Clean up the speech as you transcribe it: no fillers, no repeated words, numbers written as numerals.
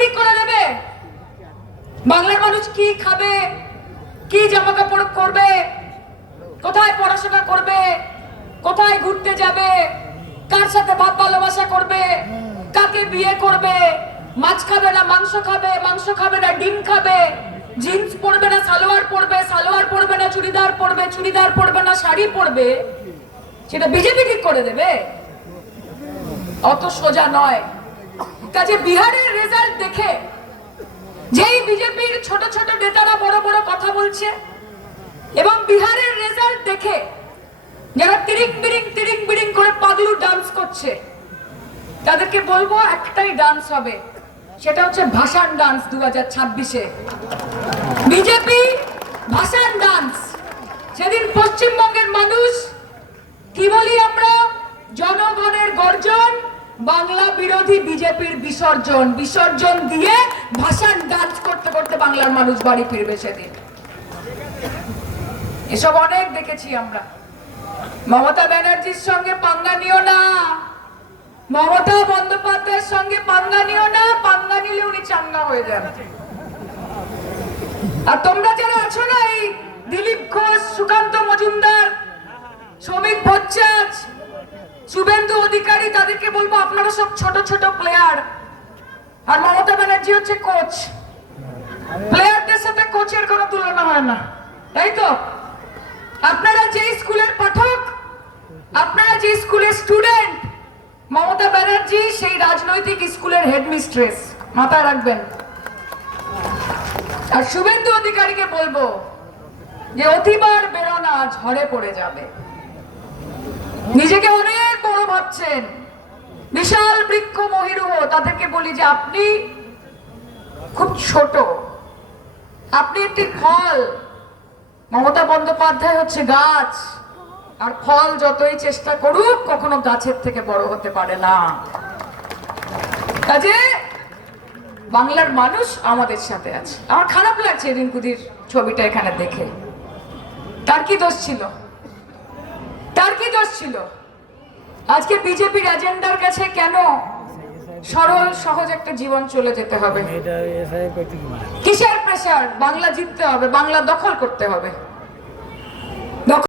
ঠিক করে দেবে বাংলার মানুষ কি খাবে, কি জামা কাপড় করবে, কোথায় পড়াশোনা করবে, কোথায় ঘুরতে যাবে, কার সাথে ভাব ভালোবাসা করবে, কাকে বিয়ে করবে, মাছ খাবে না মাংস খাবে, মাংস খাবে না ডিম খাবে, জিন্স পরবে না সালোয়ার পরবে, সালোয়ার পরবে না চুড়িদার পরবে, চুড়িদার পরবে না শাড়ি পরবে, সেটা বিজেপি ঠিক করে দেবে? অত সোজা নয়। কাজে বিহারের রেজাল্ট দেখে যেই বিজেপির ছোট ছোট নেতারা বড় বড় কথা বলছে এবং বিহারের রেজাল্ট দেখে যারা তিরিং বিরিং করে পাগলু ডান্স করছে, তাদেরকে বলবো একটাই ডান্স হবে, সেটা হচ্ছে ভাষণ ডান্স 2026-এ। বিজেপি ভাষণ ডান্স। সেদিন পশ্চিমবঙ্গের মানুষ কি বলি আমরা? জনগণের গর্জন, বাংলা বিরোধী বিজেপির বিসর্জন। বিসর্জন দিয়ে ভাষণ ডান্স করতে করতে বাংলার মানুষ বাড়ি ফিরবে সেদিন। এসব অনেক দেখেছি আমরা। মমতা ব্যানার্জির সঙ্গে পাঙ্গা নিও না, মমতা বন্দ্যোপাধ্যায়ের সঙ্গে পাঙ্গা নিও না, পাঙ্গা নিলে উনি চাঙ্গা হয়ে যান। আর তোমরা যারা আছো না, এই দিলীপ ঘোষ, সুকান্ত মজুমদার, শ্রমিক ভট্টাচার্য, শুভেন্দু অধিকারী, তাদেরকে বলবো আপনারা সব ছোট ছোট প্লেয়ার, আর মমতা ব্যানার্জি হচ্ছে কোচ। প্লেয়ারদের সাথে কোচের কোনো তুলনা হয় না, তাই তো? আপনারা যে স্কুলের পাঠক, আপনারা যে স্কুলের স্টুডেন্ট, মমতা ব্যানার্জি সেই রাজনৈতিক স্কুলের হেডমিস্ট্রেস, মাথায় রাখবেন। আর শুভেন্দু অধিকারীকে বলবো যে অতিবার বেরোনা ঝড়ে পড়ে যাবে। নিজেকে অনেক বড় ভাবছেন, বিশাল বৃক্ষ মহিরুহ, তাদেরকে বলি যে আপনি খুব ছোট, আপনি একটি ফল। মমতা বন্দ্যোপাধ্যায় হচ্ছে গাছ, আর ফল যতই চেষ্টা করুক কখনো গাছের থেকে বড় হতে পারে না। কাজে বাংলার মানুষ আমাদের সাথে আছে। আমার খারাপ লাগছে রিঙ্কুদির ছবিটা এখানে দেখে। তার কি দোষ ছিল? তার কি দোষ ছিল? আজকে বিজেপির এজেন্ডার কাছে কেন সরল সহজ একটা জীবন চলে যেতে হবে? কিসের প্রেসার? বাংলা জিততে হবে, বাংলা দখল করতে হবে।